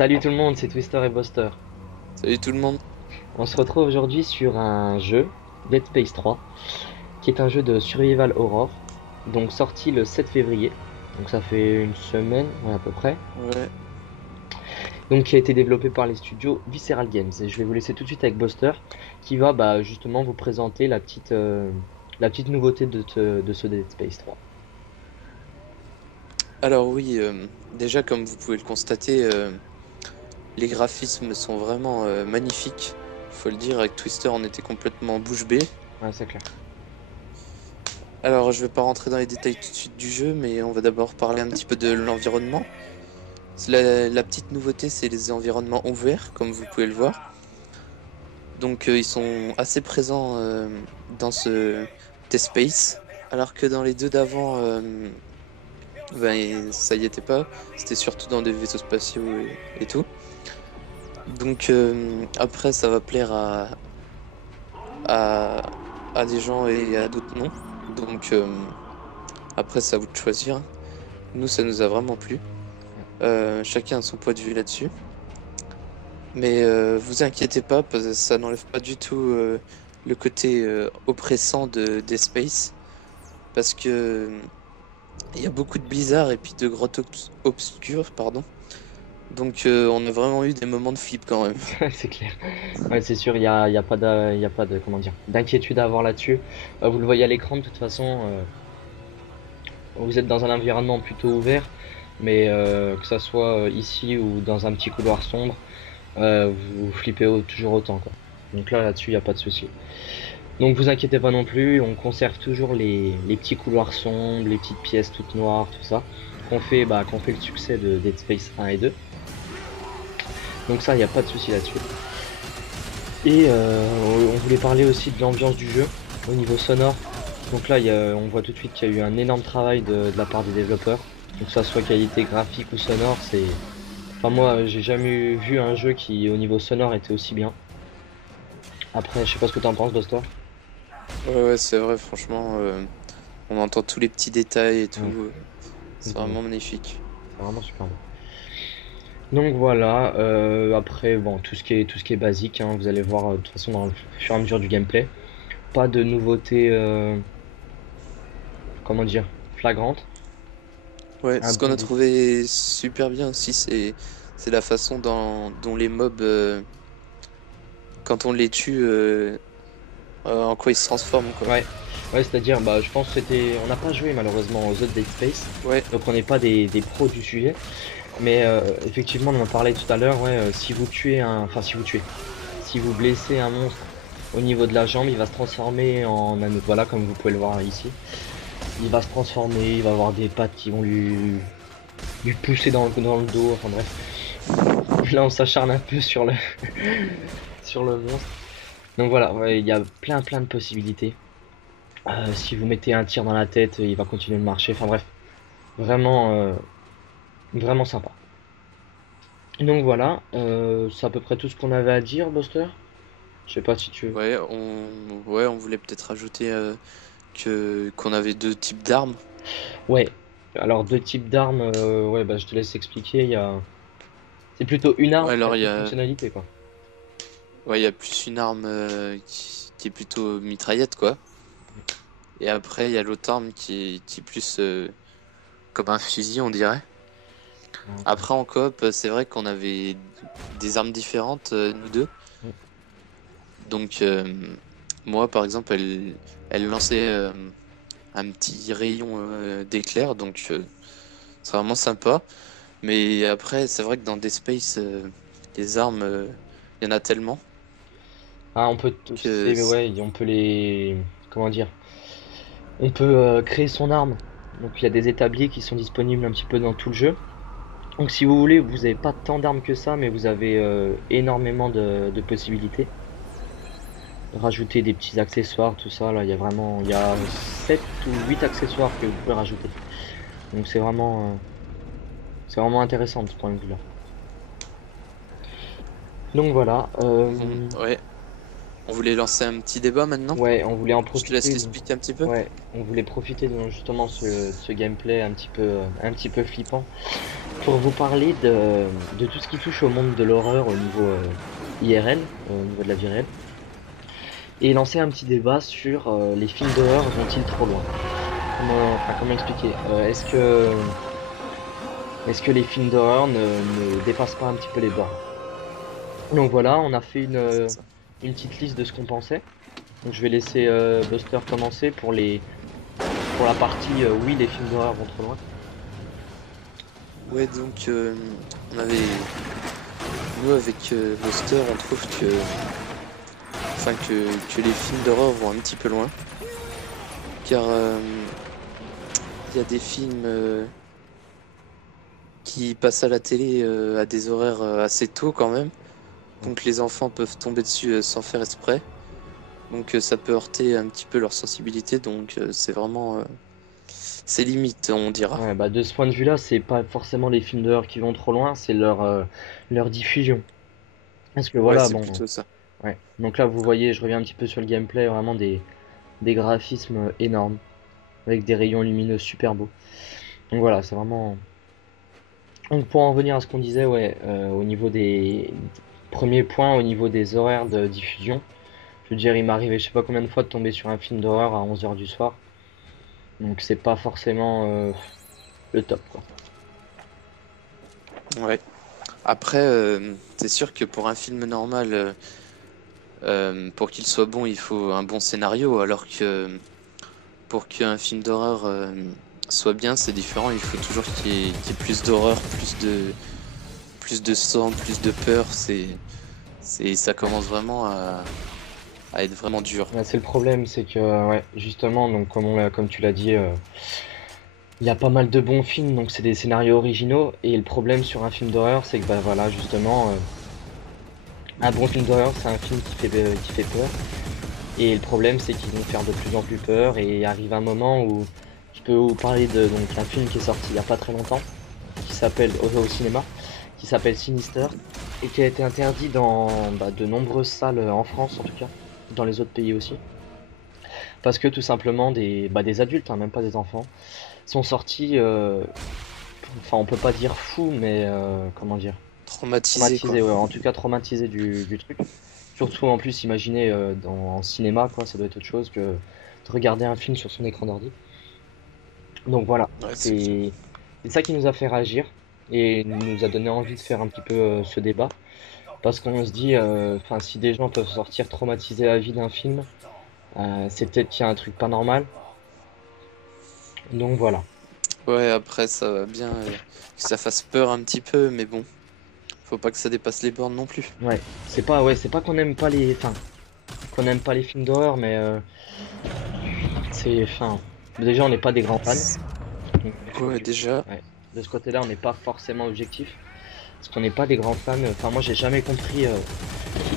Salut tout le monde, c'est Twister et Buster. Salut tout le monde. On se retrouve aujourd'hui sur un jeu, Dead Space 3, qui est un jeu de survival horror, donc sorti le 7 février, donc ça fait une semaine ouais, à peu près, Ouais. donc qui a été développé par les studios Visceral Games. Et je vais vous laisser tout de suite avec Buster, qui va justement vous présenter la petite nouveauté de ce Dead Space 3. Alors oui, déjà comme vous pouvez le constater, les graphismes sont vraiment magnifiques. Faut le dire, avec Twister on était complètement bouche bée. Ouais, c'est clair. Alors je vais pas rentrer dans les détails tout de suite du jeu, mais on va d'abord parler un petit peu de l'environnement. La petite nouveauté, c'est les environnements ouverts, comme vous pouvez le voir. Donc ils sont assez présents dans ce Dead Space, alors que dans les deux d'avant, ben, ça y était pas. C'était surtout dans des vaisseaux spatiaux et tout. Donc après, ça va plaire à, à des gens et à d'autres non. Donc après, c'est à vous de choisir. Nous, ça nous a vraiment plu. Chacun a son point de vue là-dessus. Mais vous inquiétez pas, parce que ça n'enlève pas du tout le côté oppressant des Space. Parce que il y a beaucoup de blizzards et puis de grottes obscures, pardon. Donc on a vraiment eu des moments de flip quand même. C'est clair. Ouais, c'est sûr, il y a pas de, comment dire, d'inquiétude à avoir là-dessus. Vous le voyez à l'écran de toute façon. Vous êtes dans un environnement plutôt ouvert, mais que ça soit ici ou dans un petit couloir sombre, vous flippez toujours autant, quoi. Donc là-dessus, il n'y a pas de souci. Donc vous inquiétez pas non plus, on conserve toujours les petits couloirs sombres, les petites pièces toutes noires, tout ça, qu'on fait le succès de Dead Space 1 et 2. Donc ça, il n'y a pas de souci là-dessus. Et on voulait parler aussi de l'ambiance du jeu au niveau sonore. Donc là, on voit tout de suite qu'il y a eu un énorme travail de la part des développeurs. Donc que ça soit qualité graphique ou sonore, c'est... Enfin moi, j'ai jamais vu un jeu qui, au niveau sonore, était aussi bien. Après, je sais pas ce que t'en penses, Buster. Ouais, ouais, c'est vrai, franchement, on entend tous les petits détails et tout. Ouais, C'est donc, vraiment magnifique. c'est vraiment super bien. Donc voilà, après, bon, tout ce qui est basique, hein, vous allez voir de toute façon dans le fur et à mesure du gameplay. Pas de nouveautés, comment dire, flagrantes. Ouais, Un ce qu'on peu a des... trouvé super bien aussi, c'est la façon dont les mobs, quand on les tue, en quoi ils se transforment, quoi. Ouais, ouais, c'est-à-dire, je pense que on n'a pas joué malheureusement aux autres Dead Space, Ouais, donc on n'est pas des pros du sujet. Mais effectivement, on en parlait tout à l'heure, ouais, si vous tuez enfin si vous tuez, si vous blessez un monstre au niveau de la jambe, il va se transformer en un autre. Voilà, comme vous pouvez le voir ici. Il va se transformer, il va avoir des pattes qui vont lui pousser dans le dos. Enfin bref, là on s'acharne un peu sur le monstre. Donc voilà, ouais, il y a plein de possibilités. Si vous mettez un tir dans la tête, il va continuer de marcher. Enfin bref, vraiment sympa. Donc voilà, c'est à peu près tout ce qu'on avait à dire, Buster. Je sais pas si tu veux. ouais, on voulait peut-être rajouter que qu'on avait deux types d'armes. Ouais, alors deux types d'armes, ouais, je te laisse expliquer. C'est plutôt une arme Ouais, qui a alors deux fonctionnalités, quoi. il y a plus une arme qui est plutôt mitraillette, quoi. Et après, il y a l'autre arme qui est plus comme un fusil, on dirait. Ok. Après, en coop, c'est vrai qu'on avait des armes différentes, nous deux. Mm. Donc, moi, par exemple, elle lançait un petit rayon d'éclair, donc c'est vraiment sympa. Mais après, c'est vrai que dans Dead Space, les armes, il y en a tellement Ah, on peut, que ouais, on peut comment dire, on peut créer son arme. Donc il y a des établis qui sont disponibles un petit peu dans tout le jeu. Donc si vous voulez, vous n'avez pas tant d'armes que ça, mais vous avez énormément de possibilités. Rajouter des petits accessoires, tout ça, là, il y a 7 ou 8 accessoires que vous pouvez rajouter. Donc c'est vraiment intéressant de ce point de vue-là. Donc voilà, ouais. On voulait lancer un petit débat maintenant. Ouais, on voulait en Je te laisse profiter. l'expliquer un petit peu. Ouais, on voulait profiter de justement ce gameplay un petit peu flippant pour vous parler de tout ce qui touche au monde de l'horreur au niveau IRL, au niveau de la vie réelle, et lancer un petit débat sur les films d'horreur vont-ils trop loin? Comment expliquer? Est-ce que les films d'horreur ne dépassent pas un petit peu les bornes? Donc voilà, on a fait C'est ça. une petite liste de ce qu'on pensait. Donc je vais laisser Buster commencer pour la partie oui, les films d'horreur vont trop loin. Ouais, donc on avait, nous avec Buster, on trouve que les films d'horreur vont un petit peu loin, car il y a des films qui passent à la télé à des horaires assez tôt quand même, donc les enfants peuvent tomber dessus sans faire exprès, donc ça peut heurter un petit peu leur sensibilité, donc c'est limite, on dira. Ouais, bah de ce point de vue-là, c'est pas forcément les films d'horreur qui vont trop loin, c'est leur diffusion. Parce que Ouais, voilà, c'est bon, plutôt ça. ouais. Donc là, vous voyez, je reviens un petit peu sur le gameplay, vraiment des graphismes énormes, avec des rayons lumineux super beaux. Donc voilà, c'est vraiment. Donc pour en revenir à ce qu'on disait, ouais, au niveau des premiers points, au niveau des horaires de diffusion, je veux dire, il m'est arrivé je sais pas combien de fois de tomber sur un film d'horreur à 11 heures du soir. Donc c'est pas forcément le top, quoi. Ouais. Après, c'est sûr que pour un film normal, pour qu'il soit bon, il faut un bon scénario, alors que pour qu'un film d'horreur soit bien, c'est différent. Il faut toujours qu'il y ait plus d'horreur, plus de sang, plus de peur. Ça commence vraiment à être vraiment dur. Là, c'est le problème, c'est que, ouais, justement, donc comme tu l'as dit, il y a pas mal de bons films, donc c'est des scénarios originaux. Et le problème sur un film d'horreur, c'est que, bah voilà, justement, un bon film d'horreur, c'est un film qui fait peur. Et le problème, c'est qu'ils vont faire de plus en plus peur. Et arrive un moment où je peux vous parler de donc un film qui est sorti il y a pas très longtemps, qui s'appelle au cinéma, qui s'appelle Sinister, et qui a été interdit dans bah, de nombreuses salles en France en tout cas, dans les autres pays aussi. Parce que tout simplement des adultes, hein, même pas des enfants, sont sortis, enfin on peut pas dire fous, mais comment dire, Traumatisé, quoi. traumatisés, ouais, en tout cas traumatisés du truc. Surtout en plus, imaginez en cinéma, quoi, ça doit être autre chose que de regarder un film sur son écran d'ordi. Donc voilà, Ouais, c'est clair. c'est ça qui nous a fait réagir et nous a donné envie de faire un petit peu ce débat. Parce qu'on se dit, enfin, si des gens peuvent sortir traumatisés à vie d'un film, c'est peut-être qu'il y a un truc pas normal. Donc voilà. Ouais, après, ça va bien que ça fasse peur un petit peu, mais bon, faut pas que ça dépasse les bornes non plus. Ouais, c'est pas qu'on aime pas enfin, qu'on aime pas les films d'horreur, mais enfin, déjà on n'est pas des grands fans. Donc, Ouais, déjà. ouais, de ce côté-là, on n'est pas forcément objectif. Parce qu'on n'est pas des grands fans. Enfin, moi, j'ai jamais compris.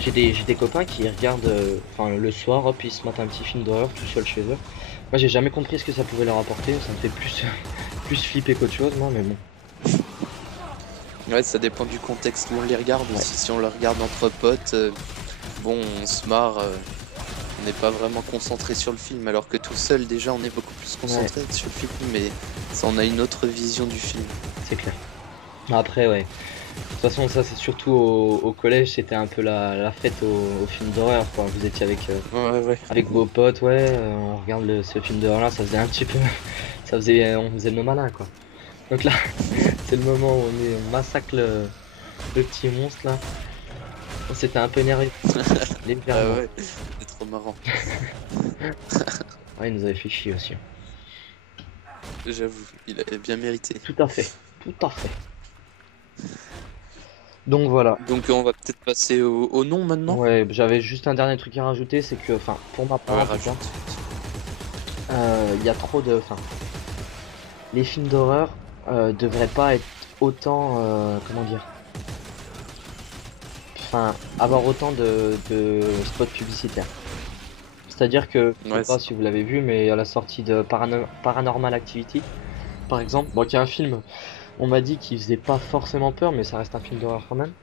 J'ai des copains qui regardent, enfin, le soir, hop, ils se mettent un petit film d'horreur tout seul chez eux. Moi, j'ai jamais compris ce que ça pouvait leur apporter. Ça me fait plus, plus flipper qu'autre chose, moi, mais bon. Ouais, ça dépend du contexte où on les regarde Ouais, aussi. Si on les regarde entre potes, bon, on se marre, on n'est pas vraiment concentré sur le film, alors que tout seul, déjà, on est beaucoup plus ouais, concentré sur le film, mais ça, on a une autre vision du film. c'est clair. Après, ouais. De toute façon, ça, c'est surtout au collège, c'était un peu la fête au film d'horreur, quoi. Vous étiez Ouais, ouais. avec vos potes, ouais, on regarde ce film d'horreur-là, ça faisait un petit peu. On faisait le mal, quoi. Donc là, c'est le moment où on massacre le petit monstre là. On s'était un peu énervé, Ah légèrement. ouais, c'est trop marrant. Ouais, il nous avait fait chier aussi. J'avoue, il avait bien mérité. Tout à fait, tout à fait. Donc voilà. Donc on va peut-être passer au nom maintenant. Ouais, j'avais juste un dernier truc à rajouter, c'est que, enfin, pour ma part Ouais, en tout cas, rajoute. il y a trop de, enfin, les films d'horreur devraient pas être autant, comment dire, enfin, avoir autant de spots publicitaires. C'est-à-dire que, je sais Ouais, pas si vous l'avez vu, mais à la sortie de Paranormal Activity, par exemple, bon, qui est un film, on m'a dit qu'il faisait pas forcément peur, mais ça reste un film d'horreur quand même.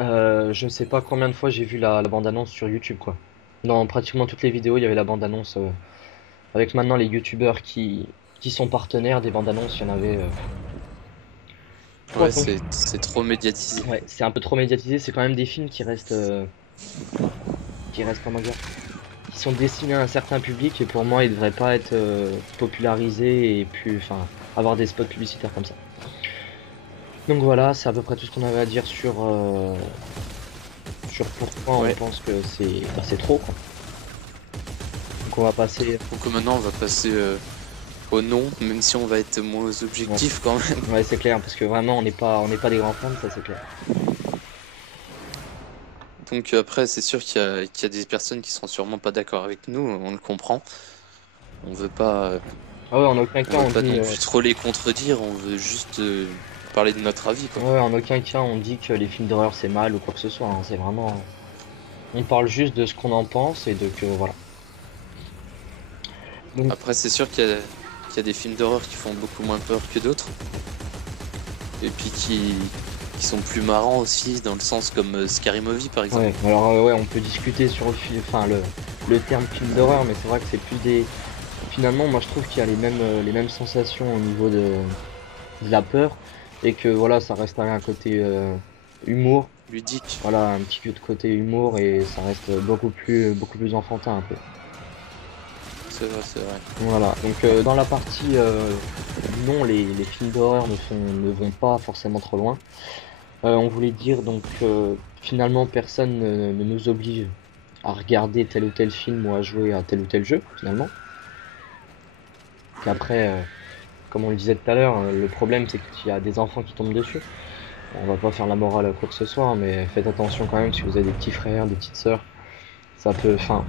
Je sais pas combien de fois j'ai vu la bande-annonce sur YouTube, quoi. Dans pratiquement toutes les vidéos, il y avait la bande-annonce. Avec maintenant les YouTubeurs qui sont partenaires des bandes-annonces, il y en avait trois Ouais, tonnes. c'est trop médiatisé. Ouais, c'est un peu trop médiatisé. C'est quand même des films qui restent, comment dire, qui sont destinés à un certain public et pour moi, ils devraient pas être popularisés et puis, enfin, avoir des spots publicitaires comme ça. Donc voilà, c'est à peu près tout ce qu'on avait à dire sur pourquoi on Ouais. pense que c'est trop, quoi. Donc on va passer. Donc maintenant, on va passer au nom, même si on va être moins Ouais, objectif quand même. ouais, c'est clair, parce que vraiment, on n'est pas des grands fans, ça c'est clair. Donc après, c'est sûr qu'il y a des personnes qui seront sûrement pas d'accord avec nous, on le comprend. On veut pas, euh, Ah ouais, en aucun on cas veut on pas dit. non plus trop les contredire, on veut juste parler de notre avis, quoi. Ouais, en aucun cas on dit que les films d'horreur c'est mal ou quoi que ce soit, hein. C'est vraiment. On parle juste de ce qu'on en pense et de que voilà. Donc, Après, c'est sûr qu'il y a des films d'horreur qui font beaucoup moins peur que d'autres, et puis qui sont plus marrants aussi, dans le sens comme Scary Movie par exemple. ouais, alors ouais, on peut discuter sur enfin, le terme film d'horreur, mais c'est vrai que c'est plus des. Finalement, moi je trouve qu'il y a les mêmes sensations au niveau de la peur et que voilà, ça reste un côté humour. Ludique. Voilà, un petit peu de côté humour et ça reste beaucoup plus enfantin un peu. C'est vrai, c'est vrai. Voilà, donc dans la partie non, les films d'horreur ne vont pas forcément trop loin. On voulait dire donc finalement personne ne nous oblige à regarder tel ou tel film ou à jouer à tel ou tel jeu finalement. Qu'après, comme on le disait tout à l'heure, le problème c'est qu'il y a des enfants qui tombent dessus. On va pas faire la morale à quoi que ce soit, hein, mais faites attention quand même si vous avez des petits frères, des petites sœurs. Ça peut, enfin,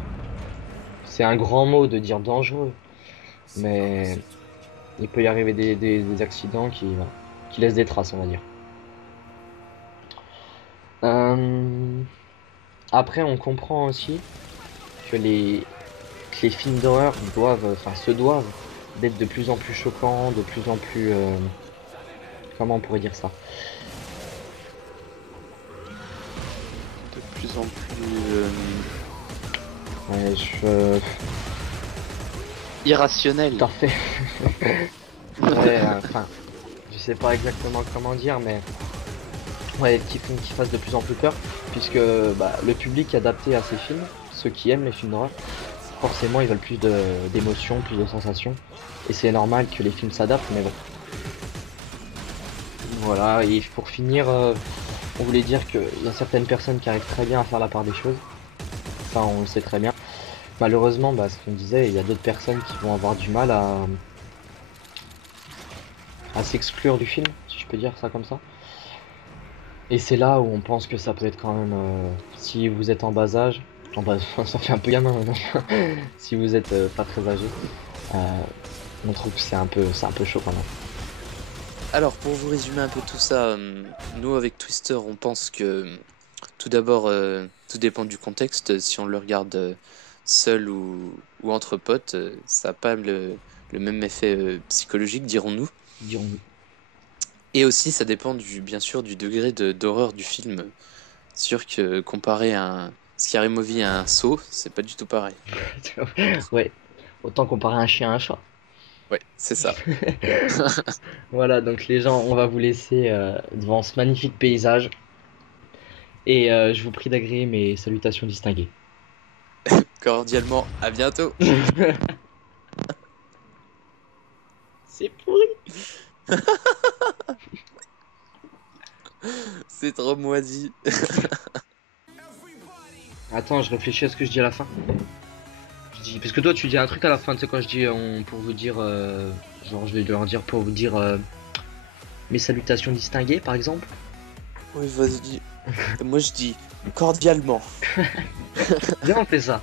c'est un grand mot de dire dangereux, mais il peut y arriver des accidents qui laissent des traces, on va dire. Euh, Après, on comprend aussi que les films d'horreur se doivent d'être de plus en plus choquants, de plus en plus, comment on pourrait dire ça? De plus en plus Ouais, irrationnel. parfait. Ouais, enfin, je sais pas exactement comment dire, mais ouais, qui font qui fassent de plus en plus peur, puisque bah, le public adapté à ces films, ceux qui aiment les films d'horreur, forcément ils veulent plus d'émotions, plus de sensations, et c'est normal que les films s'adaptent, mais bon. Voilà, et pour finir, on voulait dire qu'il y a certaines personnes qui arrivent très bien à faire la part des choses, ça on le sait très bien. Malheureusement, bah, ce qu'on disait, il y a d'autres personnes qui vont avoir du mal à s'exclure du film, si je peux dire ça comme ça. Et c'est là où on pense que ça peut être quand même, si vous êtes en bas âge, ça fait un peu gamin maintenant, si vous êtes pas très âgé, euh, on trouve que c'est un peu chaud quand même. Alors, pour vous résumer un peu tout ça, nous avec Twister, on pense que tout d'abord, tout dépend du contexte. Si on le regarde seul ou entre potes, ça n'a pas le même effet psychologique, dirons-nous. Dirons-nous. Et aussi, ça dépend bien sûr du degré d'horreur du film. C'est sûr que comparer un Scary Movie à un Saw, c'est pas du tout pareil. Ouais, autant comparer un chien à un chat. Ouais, c'est ça. Voilà, donc les gens, on va vous laisser devant ce magnifique paysage et je vous prie d'agréer mes salutations distinguées. Cordialement, à bientôt. C'est pourri. C'est trop moisi. Attends, je réfléchis à ce que je dis à la fin. Parce que toi, tu dis un truc à la fin, tu sais, quand je dis pour vous dire, genre, je vais leur dire pour vous dire mes salutations distinguées, par exemple. Oui, vas-y. Moi, je dis cordialement. Viens, on fait ça.